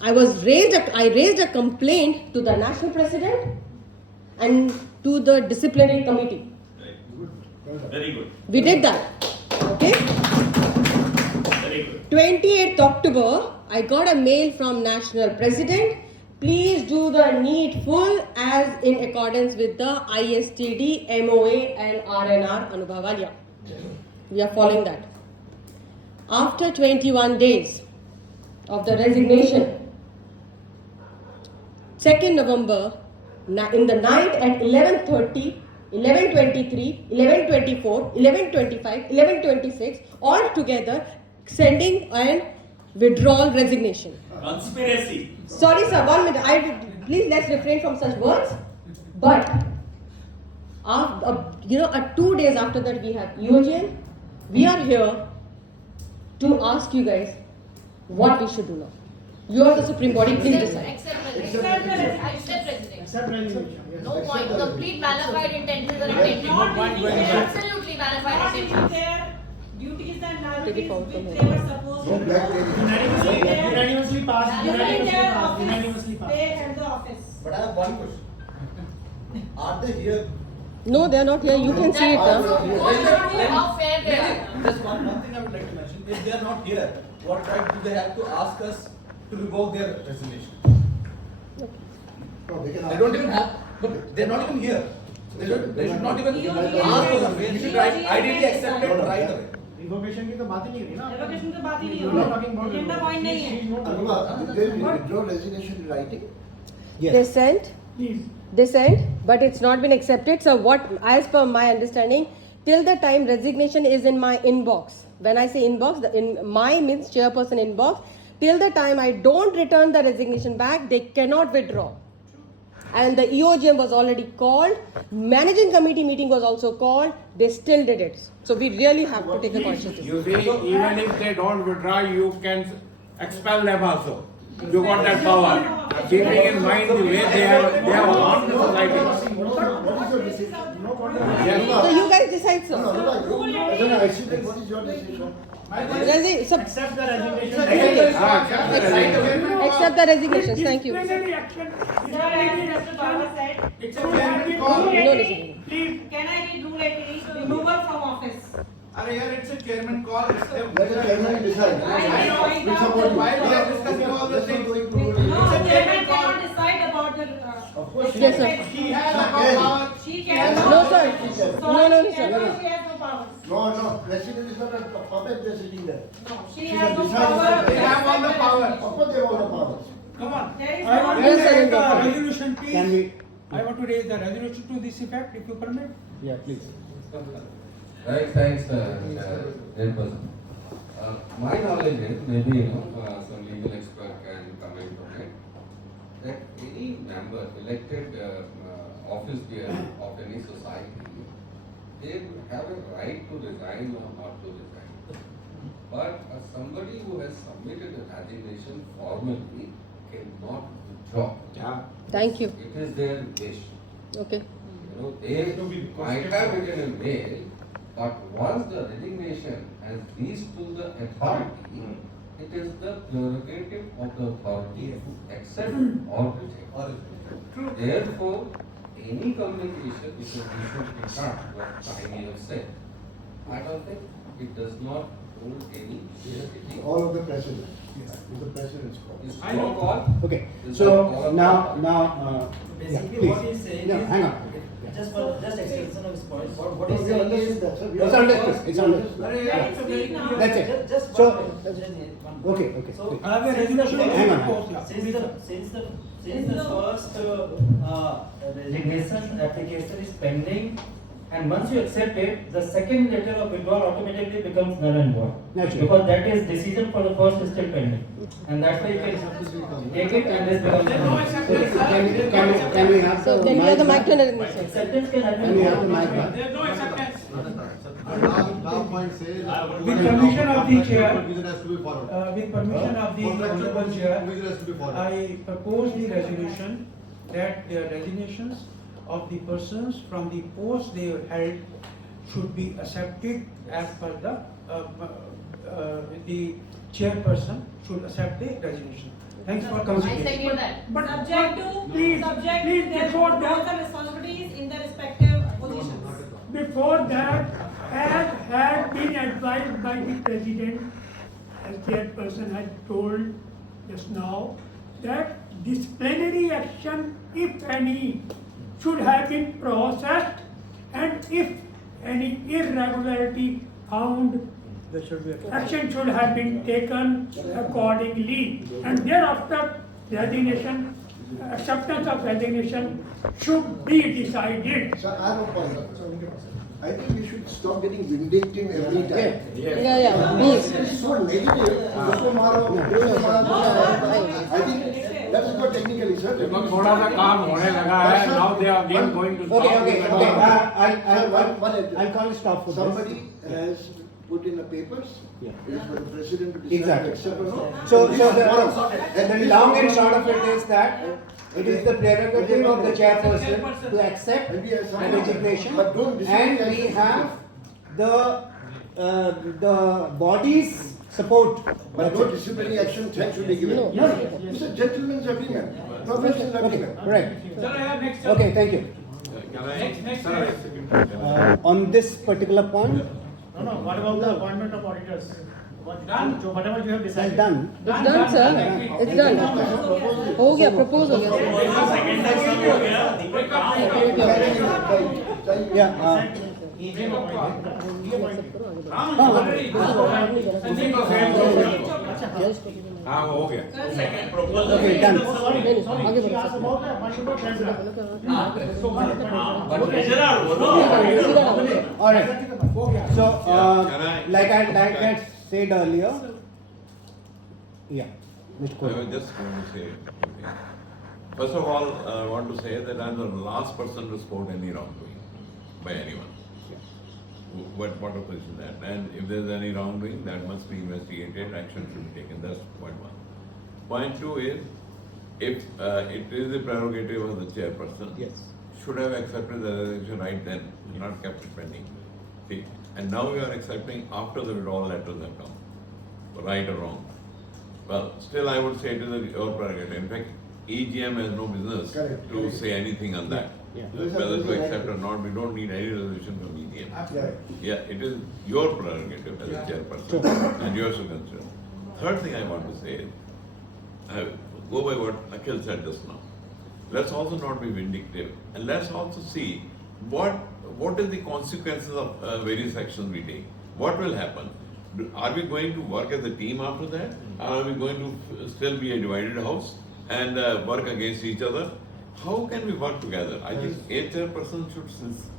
I raised a complaint to the national president and to the disciplinary committee. Very good. We did that. Okay. Very good. 28th October, I got a mail from national president. Please do the needful as in accordance with the ISTD, MOA and RNR Anubha Walia. We are following that. After 21 days of the resignation, 2nd November, in the night at 11:30, 11:23, 11:24, 11:25, 11:26, all together sending an withdrawal resignation. Conspiracy. Sorry sir, 1 minute. Please let's refrain from such words. But, 2 days after that we have EOGM. We are here to ask you guys what we should do now. You are the supreme body, please decide. Accept resignation. No point. Complete bona fide intentions are intended. Absolutely bona fide intentions. Their duties and liabilities forward from which here. they were supposed to Unanimously passed. Unanimously passed. pay at the office. But I have one question. Are they here? No, they are not here. You can see it. That also goes how fair they are. Just one thing I would like to mention. If they are not here, what right do they have to ask us to revoke their resignation? No, they can They don't even have, but they're not even here. They should not even ask for the way. They should ideally accept it right away. Revocation की तो बात ही नहीं हो रही ना. Revocation की बात ही नहीं We हो are not talking about रही. Agenda point नहीं है. Anubha, did they withdraw resignation in writing? They sent. They sent, but it's not been accepted. So what, as per my understanding, till the time resignation is in my inbox. When I say inbox, in my means chairperson inbox. Till the time I don't return the resignation back, they cannot withdraw. and the EOGM was already called, managing committee meeting was also called, they still did it. So we really have to take a conscious You decision. see, even if they don't withdraw, you can expel them also. You got that power. Keeping in mind the way they have harmed the society. Yes. So you guys decide, sir. What is your decision? Accept the resignation. Accept the resignations. Thank you. Disciplinary action. It's a No decision. Please. Can I read rule 80? Removal from office. Are here it's a chairman call. Let the chairman decide. We support you. Why we are discussing all the things? No, chairman cannot decide about the. Of course, Yes, sir. She has the power. She can. No, sir. No, She sir. has no power. No, president is not a puppet, they're sitting there. No, she She has can no decide. power. They have all the power. Of course, they have all the powers. Come on. There is I want no. to Yes, sir, raise Indra. the resolution, Can please. we? I want to raise the resolution to this effect, if you permit. Yeah, please. Right, thanks, Chairperson. My knowledge is, maybe, some legal expert can comment on it, that any member, elected office bearer of any society, they have a right to resign or not to resign. But somebody who has submitted a resignation formally cannot withdraw. Thank you. It is their wish. Okay. They might have written a mail, but once the resignation has reached to the authority, it is the prerogative of the authority to accept or reject. Therefore, any communication which is issued in fact what time you have said, I don't think it does not hold any validity. All of the president. Is the president's call. It's your call. Okay. Is So that call? now, yeah, Basically, please. what he's saying No, is, hang on. just extension of his point, what No, he's we saying understood is. that, sir. We It's understood. It's understood. Let it speak now. That's it. Just So- one minute. Okay, okay. So, I have a since resolution the- to Hang on, propose, yeah. Since the first resignation application is pending, and once you accept it, the second letter of withdrawal automatically becomes null and void. Naturally. Because that is decision for the first is still pending. And that's why you can take it and this becomes null. Can we have So the then we have the mic mic? turner in this one. Acceptance can happen. Can we have the mic back? There is no acceptance. Last point says. With permission of the chair, Provision has to be followed. with permission of the honorable chair, Provision has to be followed. I propose the resolution that the resignations of the persons from the post they held should be accepted as per the chairperson should accept the resignation. Thanks for I considering. second that. But Subject to, please, subject please, to their before roles that, and responsibilities in their respective positions. before that, as had been advised by the president, as chairperson had told just now, that disciplinary action, if any, should have been processed, and if any irregularity found, action should have been taken accordingly. And thereafter, resignation, acceptance of resignation should be decided. Sir, I have a point. I think we should stop getting vindictive every time. Yeah, please. It's so negative. I think that is not technically, sir. देखो थोड़ा सा काम होने लगा है. Now they are again going to stop. Okay. I'll I'll call a stop for this. Somebody has put in the papers. Yeah. It is for the president to decide Exactly. to accept or not. So This is forum. the long and short of it is that it is the prerogative of the chairperson to accept And we have some- the resignation, But don't and we have the body's support. But no disciplinary action threat should be given. No. It's a gentleman's agreement, professional Okay, agreement. correct. Okay, thank you. On this particular point, No, what about the appointment of auditors? So whatever you have that's decided. done. It's done, sir. It's done. हो गया, propose हो गया. Yeah. हाँ हो गया. Second proposal. Okay, done. आगे बढ़ो. About the appointment of president. So one appointment. But treasurer, बोलो. All right. So, like I said earlier, yeah, Mr. I Kohli. was just going to say, okay. First of all, I want to say that I'm the last person to support any wrongdoing by anyone. What a question that. And if there's any wrongdoing, that must be investigated, action should be taken. That's point one. Point two is, if it is the prerogative of the chairperson, yes, should have accepted the resignation right then, not kept it pending. See, and now you are accepting after the withdrawal letters have come, right or wrong. Well, still I would say it is your prerogative. In fact, EOGM has no business to say anything on that. Yeah. Whether to accept or not, we don't need any resolution from EOGM. Yeah, it is your prerogative as a chairperson, and yours to consider. Third thing I want to say is, go by what Akhil said just now. Let's also not be vindictive, and let's also see what is the consequences of various actions we take. What will happen? Are we going to work as a team after that? Or are we going to still be a divided house and work against each other? How can we work together? I think a chairperson should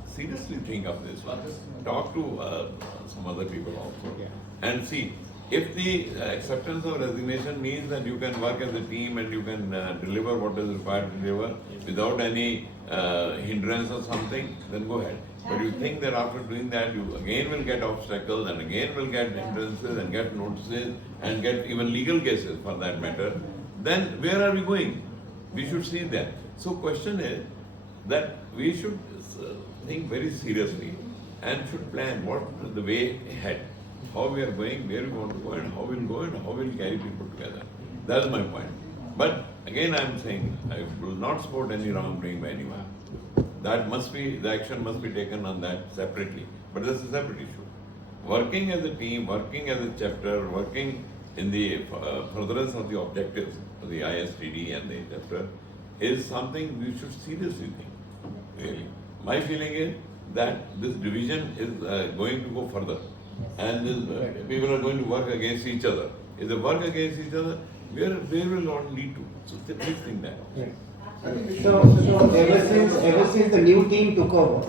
seriously think of this one. Talk to some other people also, and see if the acceptance of resignation means that you can work as a team and you can deliver what is required to deliver without any hindrance or something, then go ahead. But you think that after doing that, you again will get obstacles and again will get hindrances and get notices and get even legal cases for that matter, then where are we going? We should see that. So question is that we should think very seriously and should plan what the way ahead, how we are going, where we want to go and how we'll go and how we'll carry people together. That's my point. But again I am saying, I will not support any wrongdoing by anyone. That must be, the action must be taken on that separately. But that's a separate issue. Working as a team, working as a chapter, working in the furtherance of the objectives of the ISTD and the chapter is something we should seriously think, really. My feeling is that this division is going to go further. And this, people are going to work against each other. If they work against each other, where will it all lead to? So please think that. So ever since the new team took over,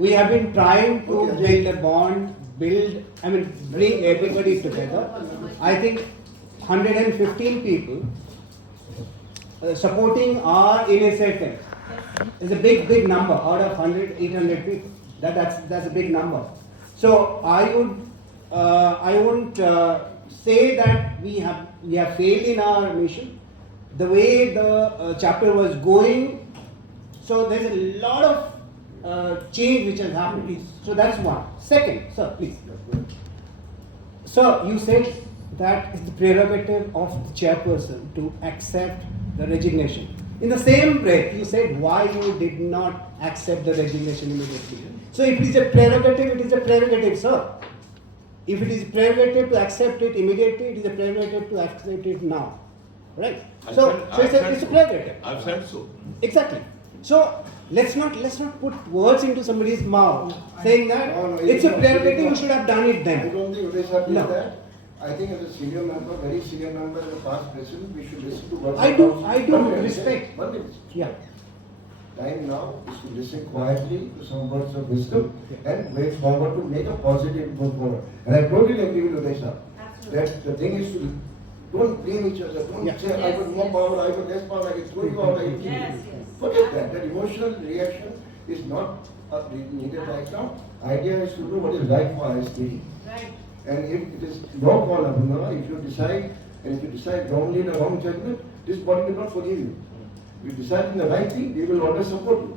we have been trying to build a bond, bring everybody together. I think 115 people supporting our initiative is a big number out of 100, 800 people. That's a big number. So I wouldn't say that we have failed in our mission. The way the chapter was going, so there's a lot of change which has happened. So that's one. Second, sir, please. So you said that it's the prerogative of the chairperson to accept the resignation. In the same breath, you said why you did not accept the resignation immediately. So if it is a prerogative, it is a prerogative, sir. If it is prerogative to accept it immediately, it is a prerogative to accept it now. Right? It's a prerogative. I've said so. Exactly. So let's not put words into somebody's mouth saying that it's a prerogative, you should have done it then. I don't think Uday did that. I think as a senior member, very senior member, as a past president, we should listen to what I do respect. Yeah. Time now is to listen quietly to some words of wisdom and way forward to make a positive move forward. And I totally agree with Uday sir that the thing is to don't blame each other. Don't say I got more power, I got less power, I can throw you out, I can kill you. Forget that. That emotional reaction is not needed right now. Idea is to do what is right for ISTD. Right. And if it is your call, Abhinav, if you decide wrongly in a wrong judgment, this body will not forgive you. If you decide in the right thing, we will always support you.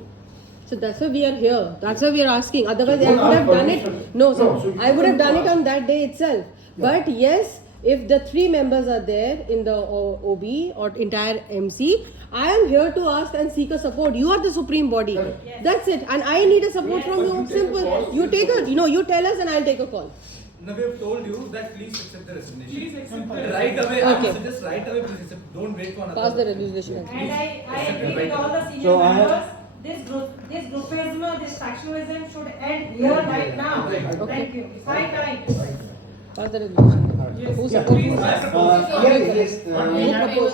So that's why we are here. That's why we are asking. Otherwise, I would have done it. No, sir. I would have done it on that day itself. But yes, if the 3 members are there in the OB or entire MC, I am here to ask and seek a support. You are the supreme body. Yes. That's it. And I need a support from you. Simple. You take a, you tell us and I'll take a call. Now we have told you that please accept the resignation. Please accept the right away. Okay. I would suggest right away please accept. Don't wait for another. Pass the resolution. And I agree with all the senior members. This groupism, this factionalism should end here right now. Thank you. It's high time. Pass the resolution. Yes. Who Yeah, supports?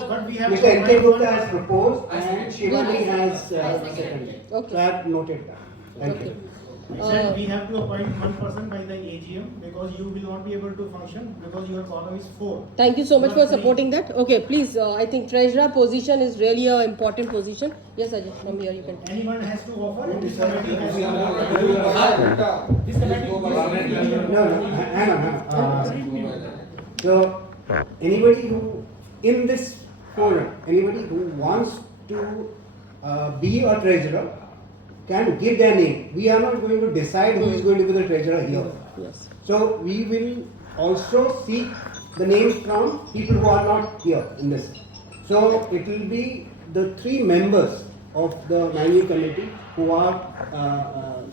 What we have Mr. N.K. Gupta has proposed and Shivani has seconded. Okay. So I have noted that. Thank you. Except we have to appoint one person by the AGM because you will not be able to function because your quorum is 4. Thank you so much You for are three. supporting that. Okay, please, I think treasurer position is really an important position. Yes, Ajay, from here you can. Anyone has to offer and this committee has to offer. This committee No, hang on. So, anybody who, in this forum, anybody who wants to be a treasurer can give their name. We are not going to decide who is going to be the treasurer here. Yes. So, we will also seek the names from people who are not here in this. So, it will be the 3 members of the managing committee who are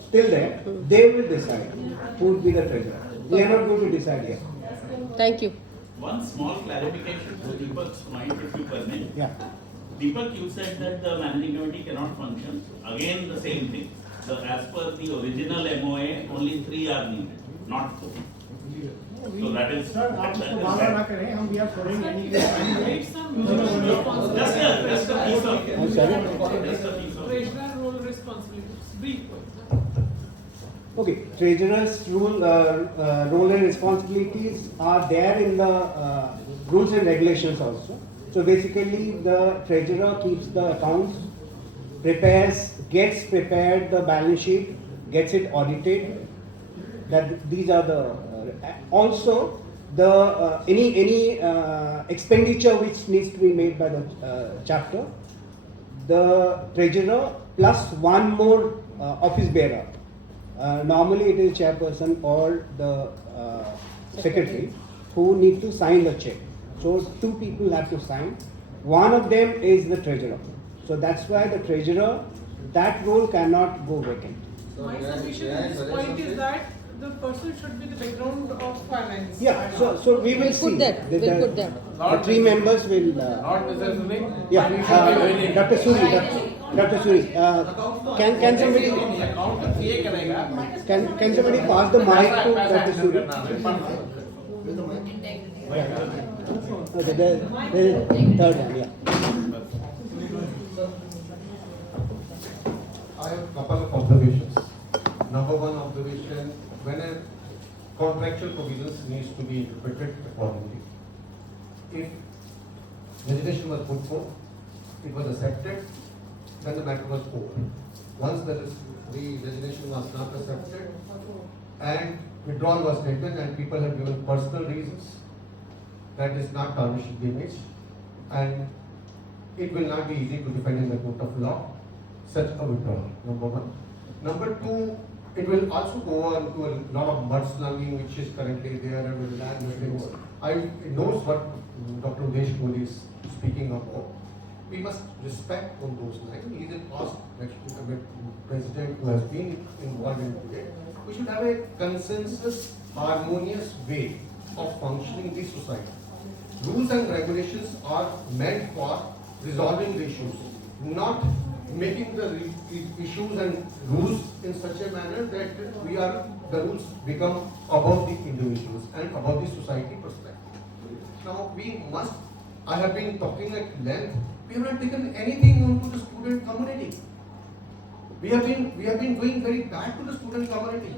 still there. They will decide who will be the treasurer. We are not going to decide here. Thank you. One small clarification to Deepak's point, if you permit. Yeah. Deepak, you said that the managing committee cannot function. Again, the same thing. So as per the original MOA, only 3 are needed, not 4. So that is. Sir, आप उसको बार ना करें. हम we are following any. Just a piece of. I'm sorry. Just a piece of. Treasurer role responsibilities. Brief. Okay, treasurer's role and responsibilities are there in the rules and regulations also. So basically, the treasurer keeps the accounts, gets prepared the balance sheet, gets it audited. That these are the also the any expenditure which needs to be made by the chapter. The treasurer plus one more office bearer. Normally it is chairperson or the secretary who need to sign the check. So 2 people have to sign. One of them is the treasurer. So that's why the treasurer, that role cannot go vacant. My submission at this point is that the person should be the background of finance. Yeah, so we will see. Put that. We'll put that. The 3 members will. Not necessarily. Yeah, Dr. Suri. Dr. Suri, can somebody can somebody pass the mic to Dr. Suri? Okay, there is third one. Yeah. I have a couple of observations. Number one observation, when a contractual provisions needs to be interpreted accordingly. If legislation was put forth, it was accepted, then the matter was over. Once the legislation was not accepted and withdrawal was taken and people have given personal reasons, that is not tarnishing the image, and it will not be easy to defend in the court of law such a withdrawal, number one. Number two, it will also go on to a lot of mudslinging which is currently there and will land things. I knows what Dr. Udesh Kohli is speaking about. We must respect on those lines. He is a past president who has been involved in it. We should have a consensus, harmonious way of functioning the society. Rules and regulations are meant for resolving the issues, not making the issues and rules in such a manner that the rules become above the individuals and above the society perspective. Now we must, I have been talking at length, we have not taken anything onto the student community. We have been going very bad to the student community.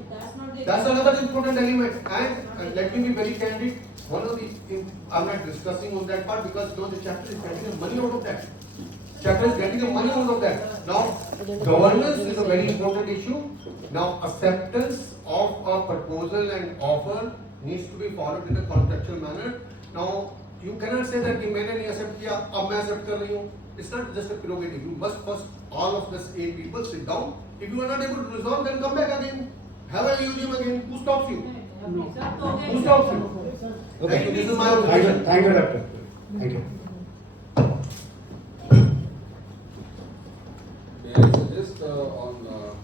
That's another important element. And let me be very candid. One of the I'm not discussing on that part because the chapter is getting the money out of that. Chapter is getting the money out of that. Now, governance is a very important issue. Now, acceptance of a proposal and offer needs to be followed in a contractual manner. Now, you cannot say that मैंने नहीं accept किया, अब मैं accept कर रही हूँ. It's not just a prerogative. You must first, all of us 8 people sit down. If you are not able to resolve, then come back again. Have a EOGM again. Who stops you? Who stops you? Okay. This is my observation. Thank you, doctor. Thank you. May I suggest on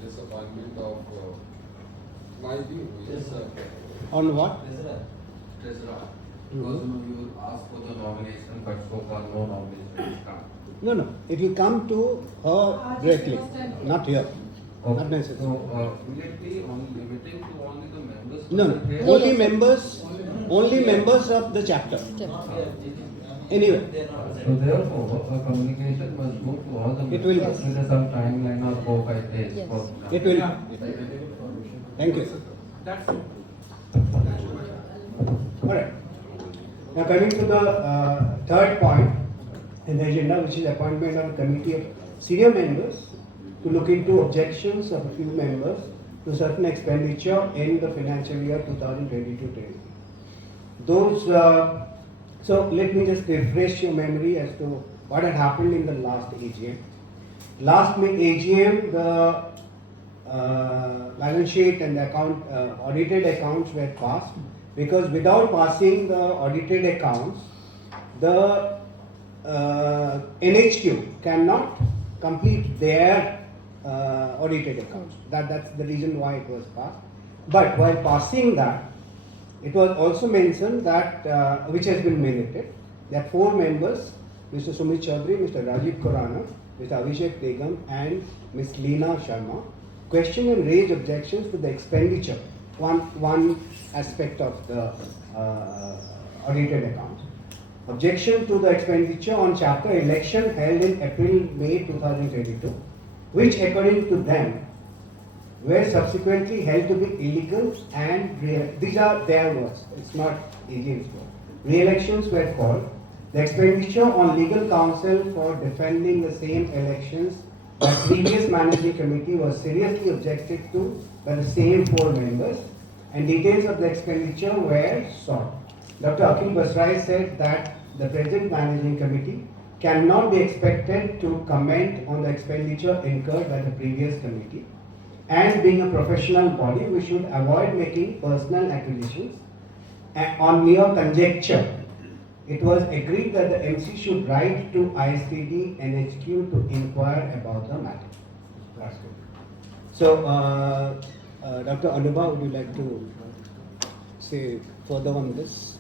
this appointment of my view is On what? treasurer. Because you ask for the nomination, but so far no nomination is come. No. It will come to her directly, not here. Not necessary. So will it be only limiting to only the members? No. Only members of the chapter. Anyway. So therefore, a communication must go to all the It will. members with some timeline of 4-5 days. It will. Thank you. That's it. Alright. Now coming to the third point in the agenda, which is appointment of a committee of senior members to look into objections of a few members to certain expenditure in the financial year 2022-23. Those, so let me just refresh your memory as to what had happened in the last AGM. Last AGM, the balance sheet and the account, audited accounts were passed, because without passing the audited accounts, the NHQ cannot complete their audited accounts. That's the reason why it was passed. But while passing that, it was also mentioned that, which has been minuted, that 4 members, Mr. Sumit Chaudhary, Mr. Rajiv Khurana, Mr. Abhishek Begum and Ms. Leena Sharma, question and raise objections to the expenditure, one aspect of the audited accounts. Objection to the expenditure on chapter election held in April-May 2022, which according to them were subsequently held to be illegal and these are their words, it's not AGM's word. Re-elections were called. The expenditure on legal counsel for defending the same elections by previous managing committee was seriously objected to by the same 4 members, and details of the expenditure were sought. Dr. Akhil Basrai said that the present managing committee cannot be expected to comment on the expenditure incurred by the previous committee. And being a professional body, we should avoid making personal accusations on mere conjecture. It was agreed that the MC should write to ISTD NHQ to inquire about the matter. So, Dr. Anubha, would you like to say further on this?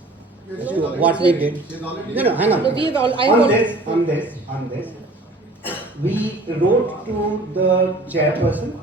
As to what we did? No, hang on. No, we have On this, we wrote to the chairperson